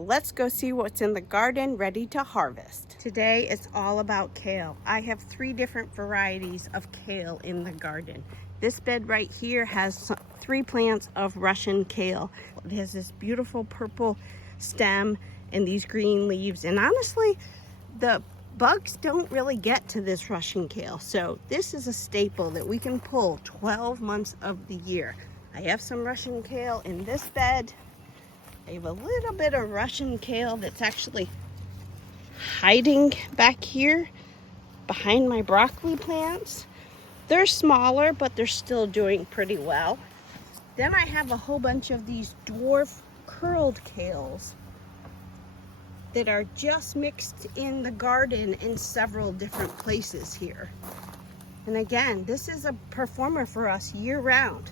Let's go see what's in the garden ready to harvest. Today it's all about kale. I have 3 different varieties of kale in the garden. This bed right here has 3 plants of Russian kale. It has this beautiful purple stem and these green leaves. And honestly, the bugs don't really get to this Russian kale. So this is a staple that we can pull 12 months of the year. I have some Russian kale in this bed. I have a little bit of Russian kale that's actually hiding back here behind my broccoli plants. They're smaller, but they're still doing pretty well. Then I have a whole bunch of these dwarf curled kales that are just mixed in the garden in several different places here. And again, this is a performer for us year round.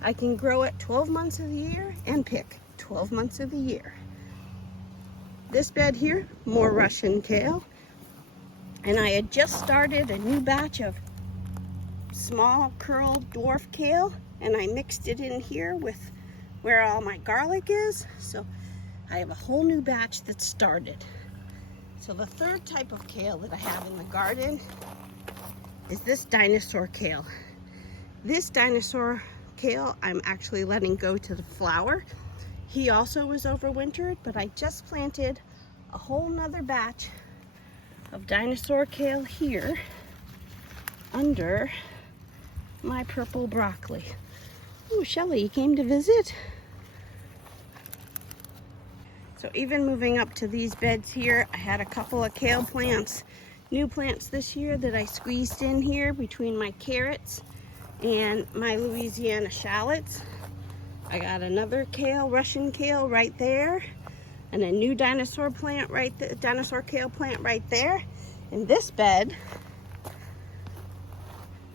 I can grow it 12 months of the year and pick 12 months of the year. This bed here, more Russian kale. And I had just started a new batch of small curled dwarf kale, and I mixed it in here with where all my garlic is. So I have a whole new batch that started. So the third type of kale that I have in the garden is this dinosaur kale. This dinosaur kale I'm actually letting go to the flower. He also was overwintered, but I just planted a whole nother batch of dinosaur kale here under my purple broccoli. Oh, Shelly, you came to visit? So even moving up to these beds here, I had a couple of kale plants, new plants this year that I squeezed in here between my carrots and my Louisiana shallots. I got another kale, Russian kale right there, and a new dinosaur plant right there, dinosaur kale plant right there in this bed.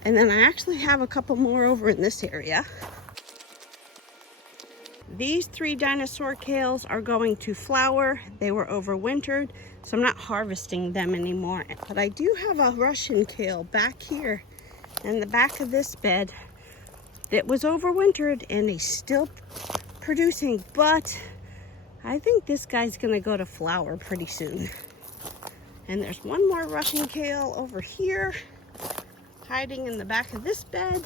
And then I actually have a couple more over in this area. These 3 dinosaur kales are going to flower. They were overwintered, so I'm not harvesting them anymore. But I do have a Russian kale back here in the back of this bed that was overwintered, and he's still producing, but I think this guy's gonna go to flower pretty soon. And there's one more Russian kale over here hiding in the back of this bed.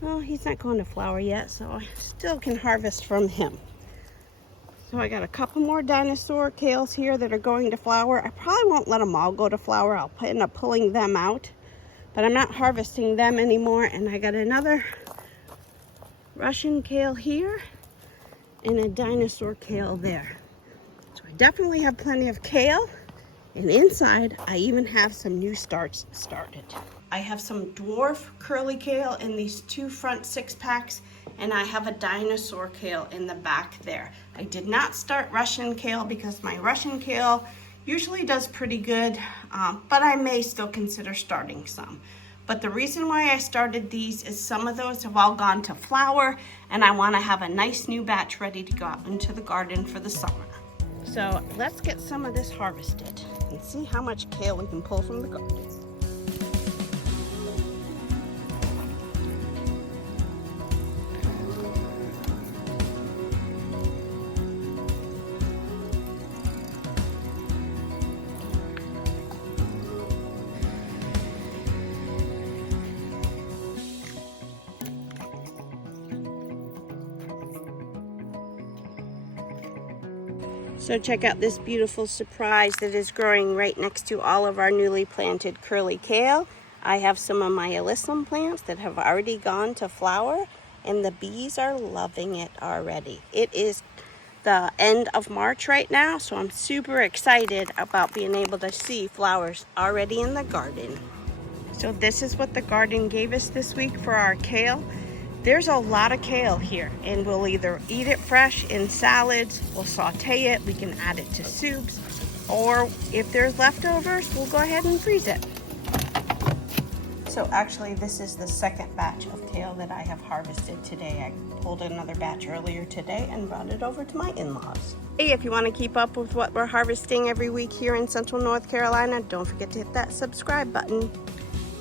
Well, he's not going to flower yet, so I still can harvest from him. So I got a couple more dinosaur kales here that are going to flower. I probably won't let them all go to flower. I'll end up pulling them out, but I'm not harvesting them anymore. And I got another Russian kale here and a dinosaur kale there. So I definitely have plenty of kale. And inside, I even have some new starts started. I have some dwarf curly kale in these 2 front 6-packs, and I have a dinosaur kale in the back there. I did not start Russian kale because my Russian kale usually does pretty good, but I may still consider starting some. But the reason why I started these is some of those have all gone to flower, and I want to have a nice new batch ready to go out into the garden for the summer. So let's get some of this harvested and see how much kale we can pull from the garden. So check out this beautiful surprise that is growing right next to all of our newly planted curly kale. I have some of my alyssum plants that have already gone to flower, and the bees are loving it already. It is the end of March right now, so I'm super excited about being able to see flowers already in the garden. So this is what the garden gave us this week for our kale. There's a lot of kale here, and we'll either eat it fresh in salads, we'll saute it, we can add it to soups, or if there's leftovers, we'll go ahead and freeze it. So actually, this is the second batch of kale that I have harvested today. I pulled another batch earlier today and brought it over to my in-laws. Hey, if you want to keep up with what we're harvesting every week here in Central North Carolina, don't forget to hit that subscribe button.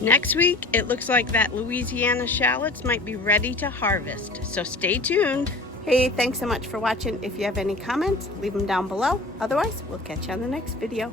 Next week, it looks like that Louisiana shallots might be ready to harvest, so stay tuned. Hey, thanks so much for watching. If you have any comments, leave them down below. Otherwise, we'll catch you on the next video.